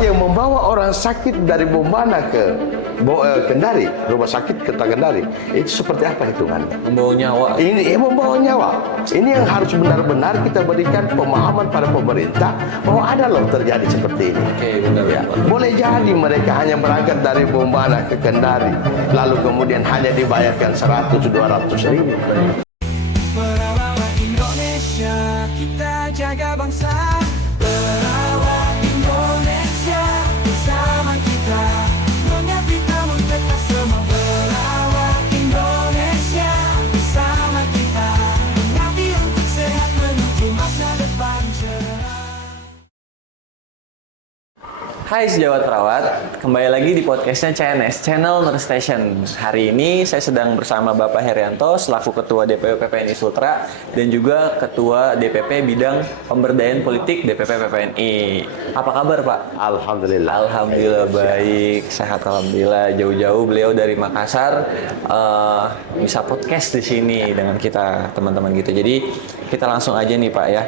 yang membawa orang sakit dari Bombana ke Kendari, rumah sakit ke Kendari, itu seperti apa hitungannya? Membawa nyawa. Ini membawa nyawa. Ini yang harus benar-benar kita berikan pemahaman pada pemerintah bahwa ada loh terjadi seperti ini. Oke, benar ya. Boleh jadi mereka hanya berangkat dari Bombana ke Kendari, lalu kemudian hanya dibayarkan 100-200 ribu. Merawat Indonesia, kita jaga bangsa. Merawat Indonesia, bersama kita. Menyapi tamu tetap semua. Merawat Indonesia, bersama kita. Menyapi untuk sehat menuju masa depan cerah. Hai sejawat perawat, kembali lagi di podcastnya CNS, Channel Nurse Station. Hari ini saya sedang bersama Bapak Herianto selaku Ketua DPP PPNI Sultra dan juga Ketua DPP Bidang Pemberdayaan Politik DPP PPNI. Apa kabar Pak? Alhamdulillah. Alhamdulillah baik, sehat alhamdulillah. Jauh-jauh beliau dari Makassar bisa podcast di sini dengan kita teman-teman gitu. Jadi kita langsung aja nih Pak ya.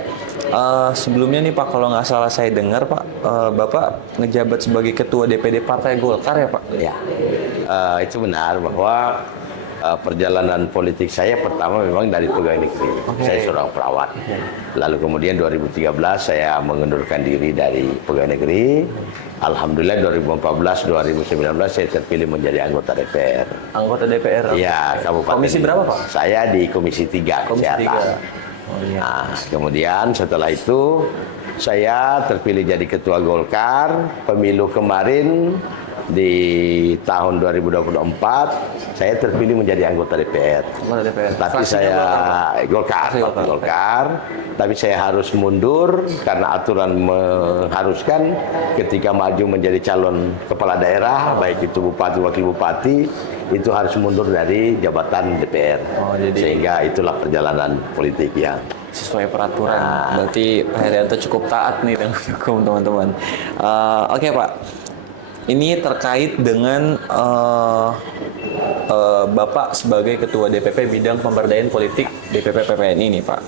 Sebelumnya nih Pak, kalau nggak salah saya dengar Pak, Bapak ngejabat sebagai Ketua DPD Partai Golkar ya Pak? Ya, itu benar bahwa perjalanan politik saya pertama memang dari pegawai negeri. Saya seorang perawat. Lalu kemudian 2013 saya mengundurkan diri dari pegawai negeri. Alhamdulillah 2014-2019 saya terpilih menjadi anggota DPR. Anggota DPR? Ya, Kabupaten. Komisi berapa Pak? Saya di Komisi 3 Komisi Kesehatan. 3. Oh, iya. Nah, kemudian setelah itu saya terpilih jadi Ketua Golkar. Pemilu kemarin di tahun 2024 saya terpilih menjadi anggota DPR. Anggota DPR. Tapi Fraksinya saya Golkar. Golkar. Tapi saya harus mundur karena aturan mengharuskan ketika maju menjadi calon kepala daerah, baik itu bupati, wakil bupati, itu harus mundur dari jabatan DPR. Oh, jadi sehingga itulah perjalanan politik yang sesuai peraturan. Berarti Pak Herianto cukup taat nih dengan hukum teman-teman. Oke Pak, ini terkait dengan Bapak sebagai Ketua DPP Bidang Pemberdayaan Politik DPP PPNI nih Pak.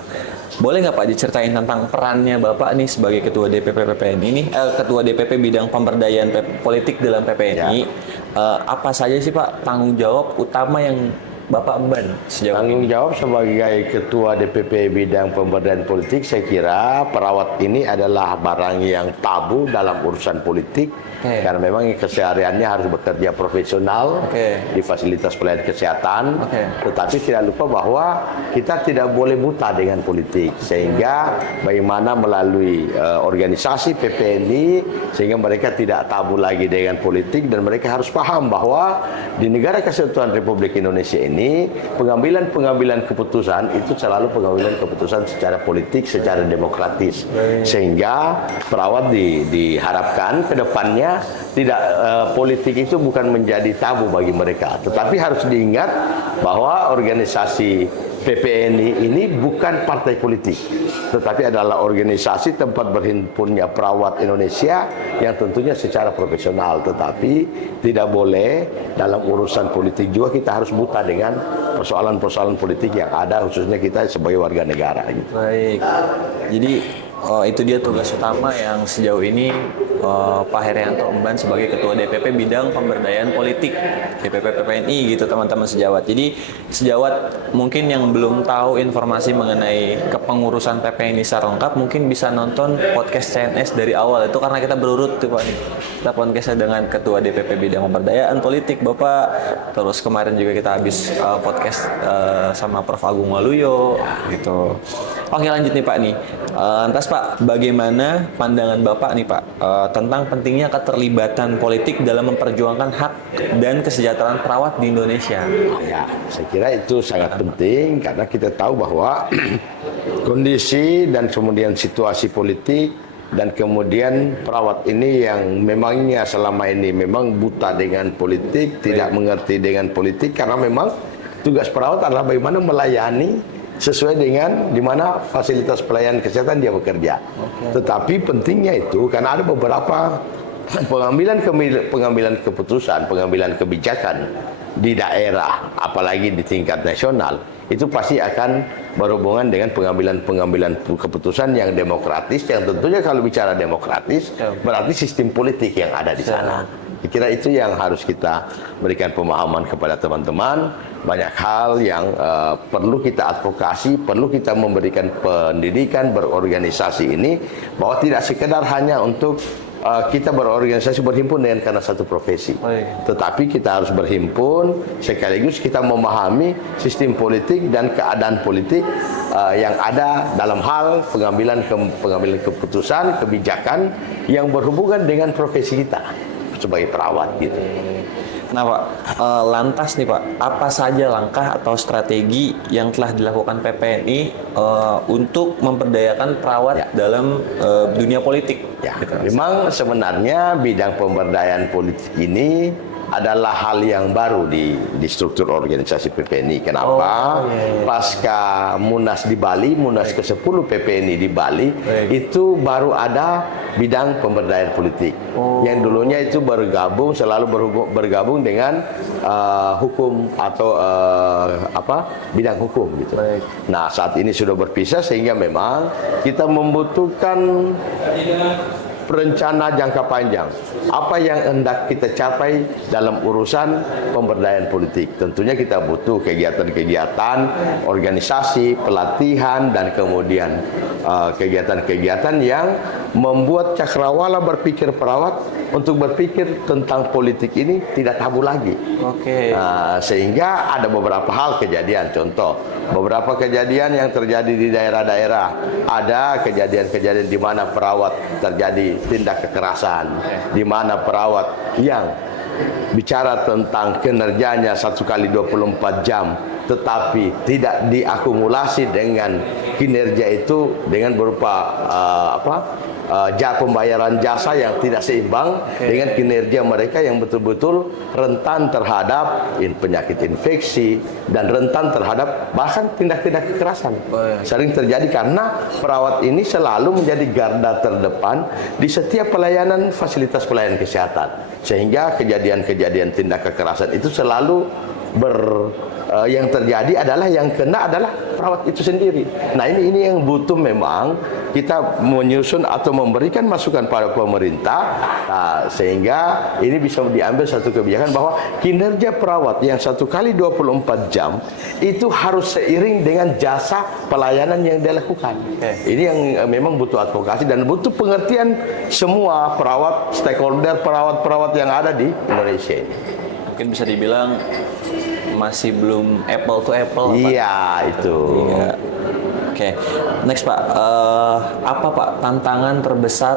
Boleh nggak Pak diceritain tentang perannya Bapak nih sebagai Ketua DPP PPNI ini, Ketua DPP Bidang Pemberdayaan Politik dalam PPNI? Apa saja sih Pak tanggung jawab utama yang Bapak emban sejauh tanggung ini? jawab sebagai Ketua DPP Bidang Pemberdayaan Politik? Saya kira perawat ini adalah barang yang tabu dalam urusan politik. Karena memang kesehariannya harus bekerja profesional di fasilitas pelayanan kesehatan. Tetapi tidak lupa bahwa kita tidak boleh buta dengan politik. Sehingga bagaimana melalui organisasi PPNI sehingga mereka tidak tabu lagi dengan politik, dan mereka harus paham bahwa di negara Kesatuan Republik Indonesia ini pengambilan keputusan itu selalu pengambilan keputusan secara politik, secara demokratis. Sehingga perawat diharapkan ke depannya tidak politik itu bukan menjadi tabu bagi mereka, tetapi harus diingat bahwa organisasi PPNI ini bukan partai politik, tetapi adalah organisasi tempat berhimpunnya perawat Indonesia yang tentunya secara profesional. Tetapi tidak boleh dalam urusan politik juga kita harus buta dengan persoalan-persoalan politik yang ada, khususnya kita sebagai warga negara. Gitu. Baik, jadi itu dia tugas utama yang sejauh ini Pak Herianto emban sebagai Ketua DPP Bidang Pemberdayaan Politik DPP PPNI gitu teman-teman sejawat. Jadi sejawat mungkin yang belum tahu informasi mengenai kepengurusan PPNI secara lengkap mungkin bisa nonton podcast CNS dari awal, itu karena kita berurut tuh Pak nih. Kita podcastnya dengan Ketua DPP Bidang Pemberdayaan Politik Bapak, terus kemarin juga kita habis podcast sama Prof. Agung Waluyo gitu. Oke lanjut nih Pak nih. Lantas Pak, bagaimana pandangan Bapak nih Pak tentang pentingnya keterlibatan politik dalam memperjuangkan hak dan kesejahteraan perawat di Indonesia? Ya, saya kira itu sangat penting karena kita tahu bahwa kondisi dan kemudian situasi politik dan kemudian perawat ini yang memangnya selama ini memang buta dengan politik, tidak mengerti dengan politik, karena memang tugas perawat adalah bagaimana melayani sesuai dengan di mana fasilitas pelayanan kesehatan dia bekerja. Tetapi pentingnya itu karena ada beberapa pengambilan keputusan, pengambilan kebijakan di daerah, apalagi di tingkat nasional, itu pasti akan berhubungan dengan pengambilan keputusan yang demokratis, yang tentunya kalau bicara demokratis berarti sistem politik yang ada di sana. Saya kira itu yang harus kita berikan pemahaman kepada teman-teman. Banyak hal yang perlu kita advokasi, perlu kita memberikan pendidikan berorganisasi ini, bahwa tidak sekedar hanya untuk kita berorganisasi berhimpun dengan karena satu profesi, tetapi kita harus berhimpun sekaligus kita memahami sistem politik dan keadaan politik yang ada dalam hal pengambilan keputusan, kebijakan yang berhubungan dengan profesi kita sebagai perawat gitu. Nah Pak, lantas nih Pak, apa saja langkah atau strategi yang telah dilakukan PPNI untuk memberdayakan perawat dalam dunia politik? Ya, memang sebenarnya bidang pemberdayaan politik ini adalah hal yang baru di struktur organisasi PPNI. Kenapa? Pasca Munas di Bali, Munas ke-10 PPNI di Bali, itu baru ada bidang pemberdayaan politik. Yang dulunya itu selalu bergabung dengan hukum atau bidang hukum gitu. Nah, saat ini sudah berpisah sehingga memang kita membutuhkan rencana jangka panjang. Apa yang hendak kita capai dalam urusan pemberdayaan politik? Tentunya kita butuh kegiatan-kegiatan, organisasi, pelatihan, dan kemudian kegiatan-kegiatan yang membuat cakrawala berpikir perawat untuk berpikir tentang politik ini tidak tabu lagi. Sehingga ada beberapa hal kejadian. Contoh, beberapa kejadian yang terjadi di daerah-daerah. Ada kejadian-kejadian di mana perawat terjadi tindak kekerasan, di mana perawat yang bicara tentang kinerjanya 1 kali 24 jam tetapi tidak diakumulasi dengan kinerja itu dengan berupa pembayaran jasa yang tidak seimbang dengan kinerja mereka yang betul-betul rentan terhadap penyakit infeksi dan rentan terhadap bahkan tindak-tindak kekerasan. Sering terjadi karena perawat ini selalu menjadi garda terdepan di setiap pelayanan fasilitas pelayanan kesehatan, sehingga kejadian-kejadian tindak kekerasan itu selalu yang terjadi adalah yang kena adalah perawat itu sendiri. Nah, ini yang butuh memang kita menyusun atau memberikan masukan pada pemerintah, sehingga ini bisa diambil satu kebijakan bahwa kinerja perawat yang 1 kali 24 jam itu harus seiring dengan jasa pelayanan yang dia lakukan. Ini yang memang butuh advokasi dan butuh pengertian semua perawat, stakeholder perawat-perawat yang ada di Indonesia ini. Mungkin bisa dibilang masih belum apple to apple. Iya, itu. Oke. Next Pak, apa Pak tantangan terbesar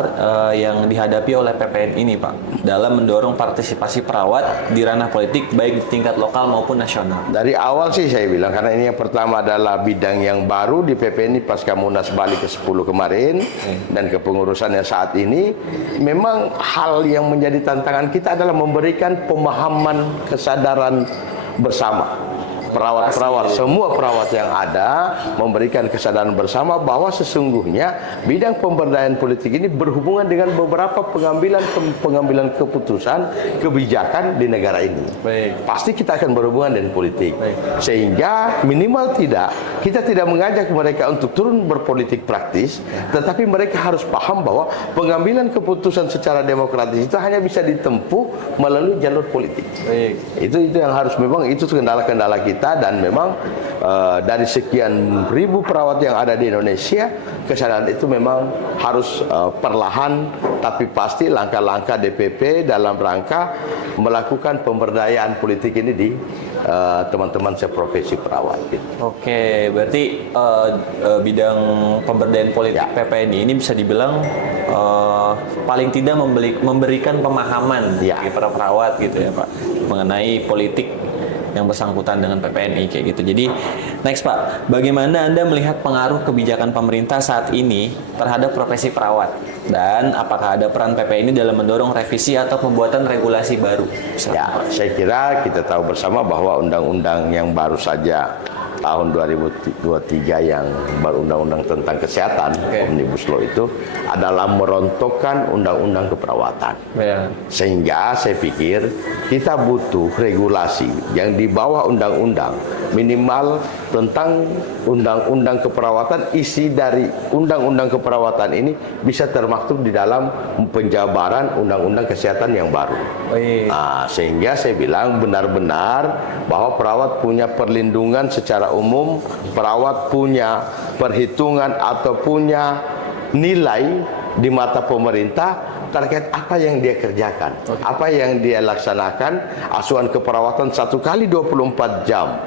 yang dihadapi oleh PPNI ini Pak dalam mendorong partisipasi perawat di ranah politik baik di tingkat lokal maupun nasional? Dari awal sih saya bilang, karena ini yang pertama adalah bidang yang baru di PPNI pasca Munas Bali ke-10 kemarin dan kepengurusannya saat ini, memang hal yang menjadi tantangan kita adalah memberikan pemahaman kesadaran bersama perawat-perawat, semua perawat yang ada memberikan kesadaran bersama bahwa sesungguhnya bidang pemberdayaan politik ini berhubungan dengan beberapa pengambilan keputusan, kebijakan di negara ini. Pasti kita akan berhubungan dengan politik. Sehingga minimal kita tidak mengajak mereka untuk turun berpolitik praktis, tetapi mereka harus paham bahwa pengambilan keputusan secara demokratis itu hanya bisa ditempuh melalui jalur politik. Itu yang harus, memang itu kendala-kendala kita. Dan memang dari sekian ribu perawat yang ada di Indonesia, kesadaran itu memang harus perlahan tapi pasti langkah-langkah DPP dalam rangka melakukan pemberdayaan politik ini di teman-teman seprofesi perawat. Oke, berarti bidang pemberdayaan politik PPNI ini bisa dibilang paling tidak memberikan pemahaman bagi para perawat gitu ya Pak mengenai politik yang bersangkutan dengan PPNI kayak gitu. Jadi next Pak, bagaimana Anda melihat pengaruh kebijakan pemerintah saat ini terhadap profesi perawat, dan apakah ada peran PPNI dalam mendorong revisi atau pembuatan regulasi baru? Ya, saya kira kita tahu bersama bahwa undang-undang yang baru saja tahun 2023 yang berundang-undang tentang kesehatan, Omnibus Law itu adalah merontokkan undang-undang keperawatan. Sehingga saya pikir kita butuh regulasi yang di bawah undang-undang minimal tentang undang-undang keperawatan. Isi dari undang-undang keperawatan ini bisa termaktub di dalam penjabaran undang-undang kesehatan yang baru. Sehingga saya bilang benar-benar bahwa perawat punya perlindungan secara umum, perawat punya perhitungan atau punya nilai di mata pemerintah terkait apa yang dia kerjakan, apa yang dia laksanakan. Asuhan keperawatan 1 kali 24 jam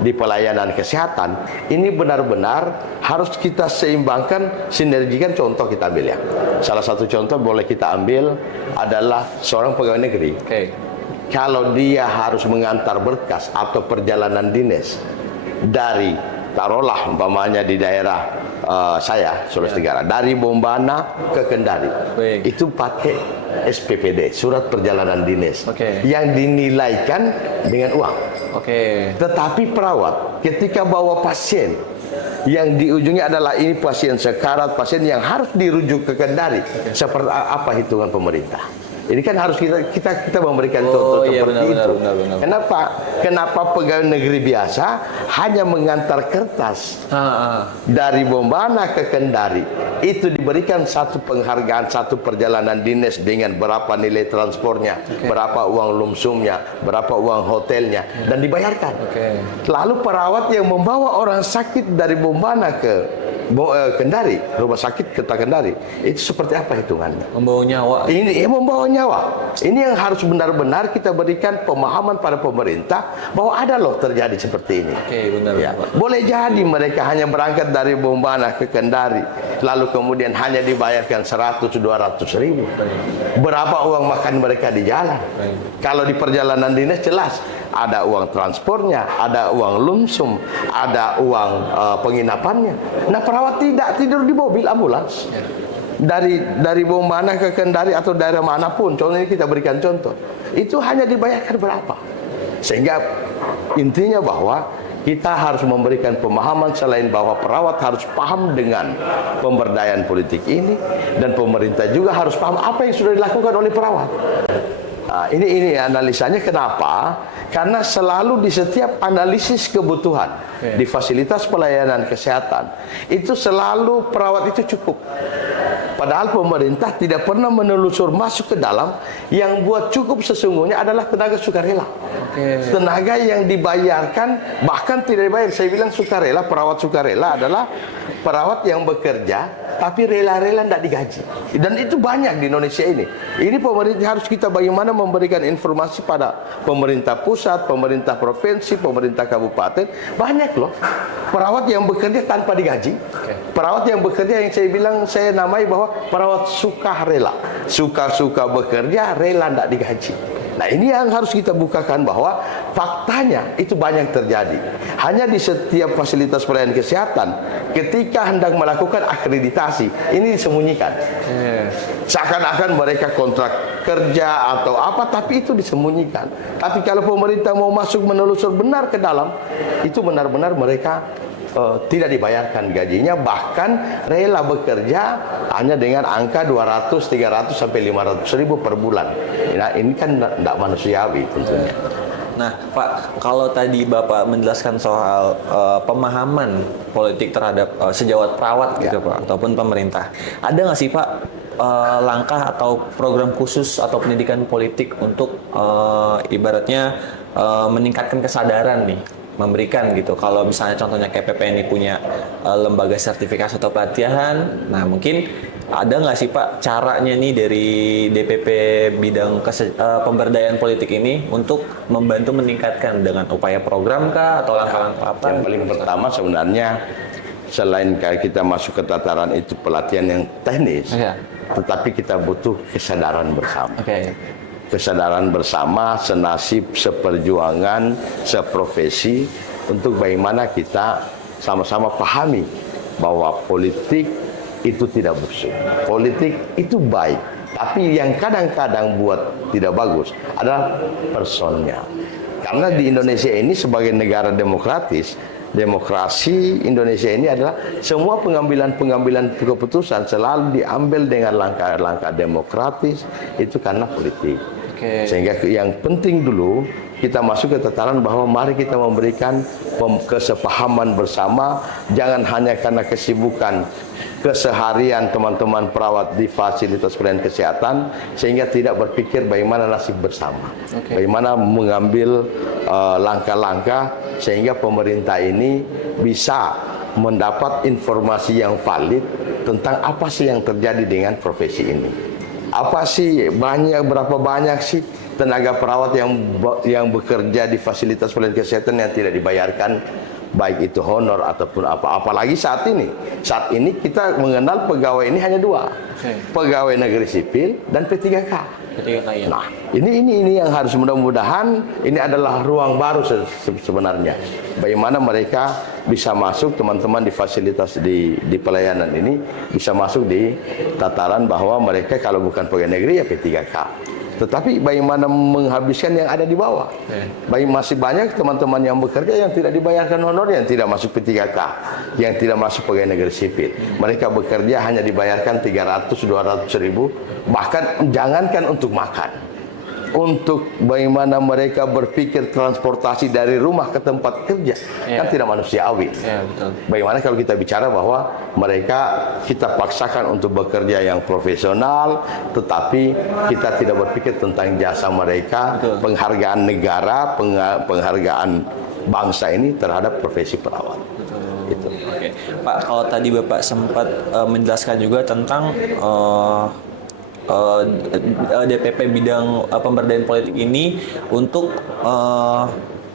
di pelayanan kesehatan ini benar-benar harus kita seimbangkan, sinergikan. Contoh kita ambil ya, salah satu contoh boleh kita ambil adalah seorang pegawai negeri. Kalau dia harus mengantar berkas atau perjalanan dinas dari, taruhlah umpamanya di daerah saya Sulawesi Tenggara, dari Bombana ke Kendari, itu pakai SPPD, surat perjalanan dinas, yang dinilaikan dengan uang. Tetapi perawat ketika bawa pasien yang di ujungnya adalah ini pasien sekarat, pasien yang harus dirujuk ke Kendari, seperti apa hitungan pemerintah? Ini kan harus kita memberikan contoh seperti itu. Kenapa pegawai negeri biasa hanya mengantar kertas dari Bombana ke Kendari itu diberikan satu penghargaan, satu perjalanan dinas dengan berapa nilai transportnya, berapa uang lumsumnya, berapa uang hotelnya, dan dibayarkan. Lalu perawat yang membawa orang sakit dari Bombana ke Kendari, rumah sakit ke Kendari, itu seperti apa hitungannya? Membawa nyawa. Ini membawa nyawa. Ini yang harus benar-benar kita berikan pemahaman pada pemerintah bahwa ada loh terjadi seperti ini. Boleh jadi mereka hanya berangkat dari Bombana ke Kendari, lalu kemudian hanya dibayarkan 100-200 ribu. Berapa uang makan mereka di jalan? Kalau di perjalanan dinas jelas ada uang transportnya, ada uang lumsum, ada uang penginapannya. Nah, perawat tidak tidur di mobil ambulans. Dari Bombana ke Kendari atau daerah manapun, contohnya kita berikan contoh, itu hanya dibayarkan berapa? Sehingga intinya bahwa kita harus memberikan pemahaman selain bahwa perawat harus paham dengan pemberdayaan politik ini, dan pemerintah juga harus paham apa yang sudah dilakukan oleh perawat. Nah, ini analisanya kenapa? Karena selalu di setiap analisis kebutuhan di fasilitas pelayanan kesehatan itu selalu perawat itu cukup. Padahal pemerintah tidak pernah menelusur masuk ke dalam. Yang buat cukup sesungguhnya adalah tenaga sukarela. Tenaga yang dibayarkan bahkan tidak dibayar. Saya bilang sukarela, perawat sukarela adalah perawat yang bekerja tapi rela-rela tidak digaji. Dan itu banyak di Indonesia ini. Ini pemerintah harus kita bagaimana memberikan informasi pada pemerintah pusat, pemerintah provinsi, pemerintah kabupaten. Banyak loh perawat yang bekerja tanpa digaji. Perawat yang bekerja yang saya bilang, saya namai bahwa perawat sukarela. Suka-suka bekerja, rela tidak digaji. Nah, ini yang harus kita bukakan bahwa faktanya itu banyak terjadi. Hanya di setiap fasilitas pelayanan kesehatan ketika hendak melakukan akreditasi, ini disembunyikan. Seakan-akan mereka kontrak kerja atau apa, tapi itu disembunyikan. Tapi kalau pemerintah mau masuk menelusur benar ke dalam, itu benar-benar mereka tidak dibayarkan gajinya, bahkan rela bekerja hanya dengan angka 200, 300 sampai 500 ribu per bulan. Nah, ini kan tidak manusiawi tentunya. Nah, Pak, kalau tadi Bapak menjelaskan soal pemahaman politik terhadap sejawat perawat gitu, Pak, ataupun pemerintah, ada nggak sih, Pak, langkah atau program khusus atau pendidikan politik untuk ibaratnya meningkatkan kesadaran nih, memberikan gitu. Kalau misalnya contohnya kayak PPNI punya lembaga sertifikasi atau pelatihan, nah mungkin ada nggak sih Pak caranya nih dari DPP bidang pemberdayaan politik ini untuk membantu meningkatkan dengan upaya program kah atau langkah-langkah apa? Yang paling pertama sebenarnya selain kayak kita masuk ke tataran itu pelatihan yang teknis, tetapi kita butuh kesadaran bersama. Kesadaran bersama, senasib, seperjuangan, seprofesi, untuk bagaimana kita sama-sama pahami bahwa politik itu tidak busuk. Politik itu baik, tapi yang kadang-kadang buat tidak bagus adalah personnya. Karena di Indonesia ini sebagai negara demokratis, demokrasi Indonesia ini adalah semua pengambilan keputusan selalu diambil dengan langkah-langkah demokratis, itu karena politik. Oke. Sehingga yang penting dulu kita masuk ke tataran bahwa mari kita memberikan kesepahaman bersama, jangan hanya karena kesibukan keseharian teman-teman perawat di fasilitas pelayanan kesehatan sehingga tidak berpikir bagaimana nasib bersama. Bagaimana mengambil langkah-langkah sehingga pemerintah ini bisa mendapat informasi yang valid tentang apa sih yang terjadi dengan profesi ini. Apa sih berapa banyak sih tenaga perawat yang bekerja di fasilitas pelayanan kesehatan yang tidak dibayarkan, baik itu honor ataupun apa. Apalagi saat ini kita mengenal pegawai ini hanya dua, pegawai negeri sipil dan P3K. Iya. Nah, ini yang harus mudah-mudahan ini adalah ruang baru sebenarnya. Bagaimana mereka bisa masuk, teman-teman di fasilitas di pelayanan ini bisa masuk di tataran bahwa mereka kalau bukan pegawai negeri ya P3K. Tetapi bagaimana menghabiskan yang ada di bawah. Masih banyak teman-teman yang bekerja yang tidak dibayarkan honor, yang tidak masuk P3K, yang tidak masuk pegawai negeri sipil. Mereka bekerja hanya dibayarkan 300-200 ribu, bahkan jangankan untuk makan. Untuk bagaimana mereka berpikir transportasi dari rumah ke tempat kerja, kan tidak manusiawi. Betul. Bagaimana kalau kita bicara bahwa mereka kita paksakan untuk bekerja yang profesional, tetapi kita tidak berpikir tentang jasa mereka, penghargaan negara, penghargaan bangsa ini terhadap profesi perawat. Gitu. Oke. Pak, kalau tadi Bapak sempat menjelaskan juga tentang DPP bidang pemberdayaan politik ini untuk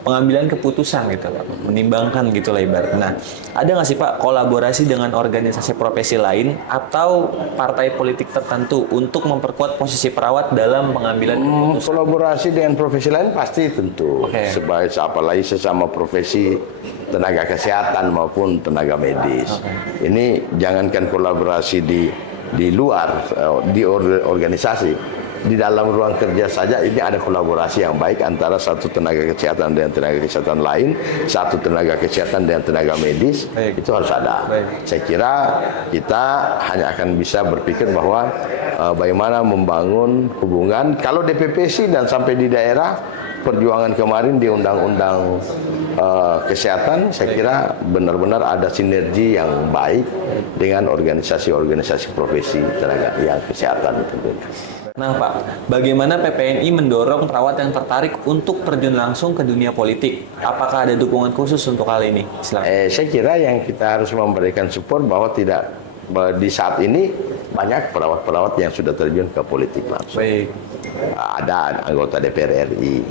pengambilan keputusan gitu Pak, menimbangkan gitu lah ibarat. Nah, ada nggak sih Pak kolaborasi dengan organisasi profesi lain atau partai politik tertentu untuk memperkuat posisi perawat dalam pengambilan keputusan? Kolaborasi dengan profesi lain pasti tentu, sebagai apalagi sesama profesi tenaga kesehatan maupun tenaga medis. Ini jangankan kolaborasi di luar, di organisasi, di dalam ruang kerja saja ini ada kolaborasi yang baik antara satu tenaga kesehatan dengan tenaga kesehatan lain, satu tenaga kesehatan dengan tenaga medis. Itu harus ada. Saya kira kita hanya akan bisa berpikir bahwa bagaimana membangun hubungan. Kalau DPP sih dan sampai di daerah, perjuangan kemarin di undang-undang kesehatan, saya kira benar-benar ada sinergi yang baik dengan organisasi-organisasi profesi tenaga yang kesehatan tentunya. Nah Pak, bagaimana PPNI mendorong perawat yang tertarik untuk terjun langsung ke dunia politik? Apakah ada dukungan khusus untuk hal ini? Silakan. Saya kira yang kita harus memberikan support bahwa di saat ini banyak perawat-perawat yang sudah terjun ke politik langsung. Baik. Ada anggota DPR RI,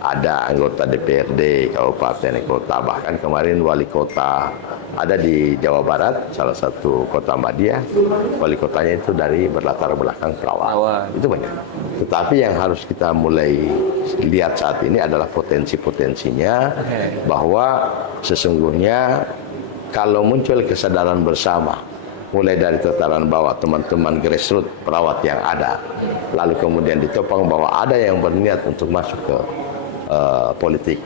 ada anggota DPRD kabupaten kota, bahkan kemarin wali kota ada di Jawa Barat, salah satu kota Madia, wali kotanya itu dari berlatar belakang perawat. Itu banyak. Tetapi yang harus kita mulai lihat saat ini adalah potensi-potensinya, bahwa sesungguhnya kalau muncul kesadaran bersama, mulai dari tataran bawah, teman-teman grassroots perawat yang ada, lalu kemudian ditopang bahwa ada yang berniat untuk masuk ke politik,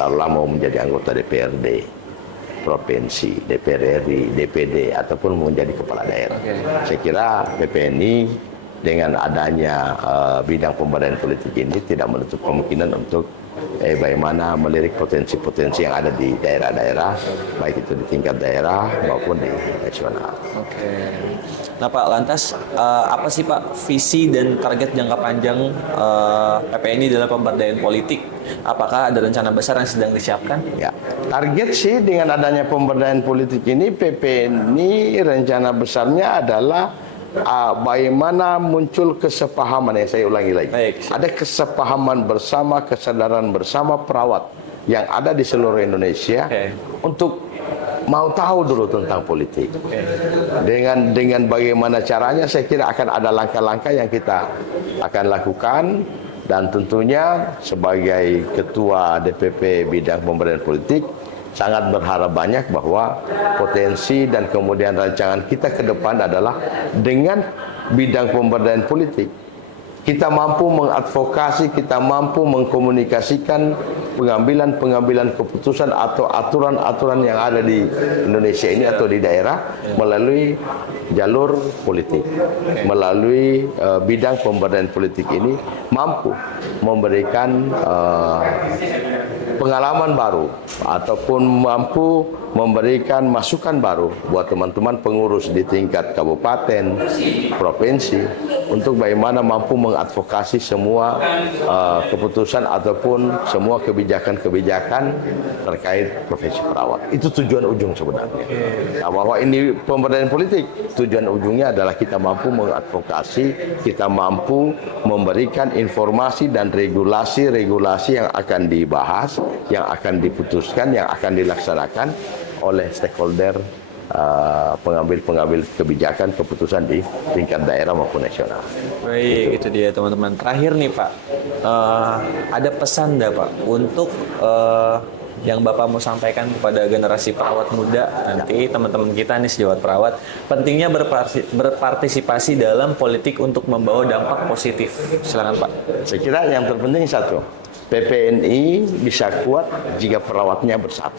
lalu mau menjadi anggota DPRD provinsi, DPR RI, DPD, ataupun menjadi kepala daerah. Saya kira PPNI dengan adanya bidang pemberdayaan politik ini tidak menutup kemungkinan untuk bagaimana melirik potensi-potensi yang ada di daerah-daerah, baik itu di tingkat daerah maupun di nasional. Nah Pak, lantas apa sih Pak visi dan target jangka panjang PPNI dalam pemberdayaan politik? Apakah ada rencana besar yang sedang disiapkan? Ya, target sih dengan adanya pemberdayaan politik ini, PPNI rencana besarnya adalah bagaimana muncul kesepahaman, yang saya ulangi lagi. Ada kesepahaman bersama, kesadaran bersama perawat yang ada di seluruh Indonesia untuk mau tahu dulu tentang politik. Dengan bagaimana caranya, saya kira akan ada langkah-langkah yang kita akan lakukan, dan tentunya sebagai ketua DPP bidang pemberdayaan politik sangat berharap banyak bahwa potensi dan kemudian rancangan kita ke depan adalah dengan bidang pemberdayaan politik kita mampu mengadvokasi, kita mampu mengkomunikasikan pengambilan keputusan atau aturan-aturan yang ada di Indonesia ini atau di daerah melalui jalur politik, melalui bidang pemberdayaan politik ini mampu memberikan pengalaman baru ataupun mampu memberikan masukan baru buat teman-teman pengurus di tingkat kabupaten, provinsi untuk bagaimana mampu mengadvokasi semua keputusan ataupun semua kebijakan-kebijakan terkait profesi perawat. Itu tujuan ujung sebenarnya. Nah, bahwa ini pemberdayaan politik, tujuan ujungnya adalah kita mampu mengadvokasi, kita mampu memberikan informasi dan regulasi-regulasi yang akan dibahas, yang akan diputuskan, yang akan dilaksanakan oleh stakeholder pengambil kebijakan keputusan di tingkat daerah maupun nasional. Baik, itu dia teman-teman. Terakhir nih Pak, ada pesan nggak Pak untuk yang Bapak mau sampaikan kepada generasi perawat muda nanti, teman-teman kita nih sejawat perawat, pentingnya berpartisipasi dalam politik untuk membawa dampak positif. Silakan Pak. Saya kira yang terpenting satu, PPNI bisa kuat jika perawatnya bersatu.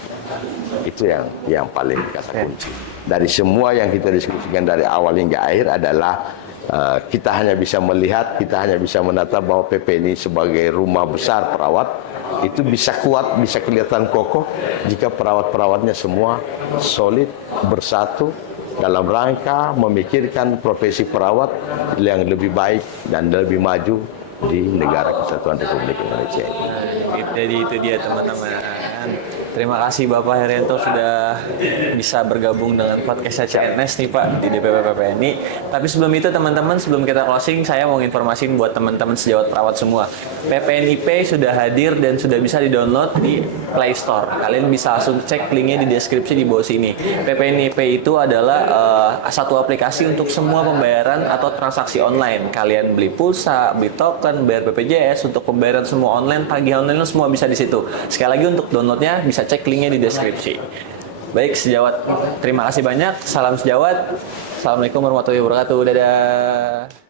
Itu yang paling kata kunci. Dari semua yang kita diskusikan dari awal hingga akhir adalah kita hanya bisa melihat, kita hanya bisa menatap bahwa PPNI sebagai rumah besar perawat itu bisa kuat, bisa kelihatan kokoh jika perawat-perawatnya semua solid, bersatu dalam rangka memikirkan profesi perawat yang lebih baik dan lebih maju di negara Kesatuan Republik Indonesia. Jadi itu dia teman-teman. Terima kasih Bapak Herianto sudah bisa bergabung dengan podcast CNS nih Pak di DPP PPNI. Tapi sebelum itu teman-teman, sebelum kita closing, saya mau informasiin buat teman-teman sejawat perawat semua. PPNIP sudah hadir dan sudah bisa di-download di Play Store. Kalian bisa langsung cek linknya di deskripsi di bawah sini. PPNIP itu adalah satu aplikasi untuk semua pembayaran atau transaksi online. Kalian beli pulsa, beli token, bayar BPJS, untuk pembayaran semua online, tagih online semua bisa di situ. Sekali lagi untuk downloadnya bisa cek linknya di deskripsi. Baik sejawat, terima kasih banyak. Salam sejawat. Assalamualaikum warahmatullahi wabarakatuh. Dadah.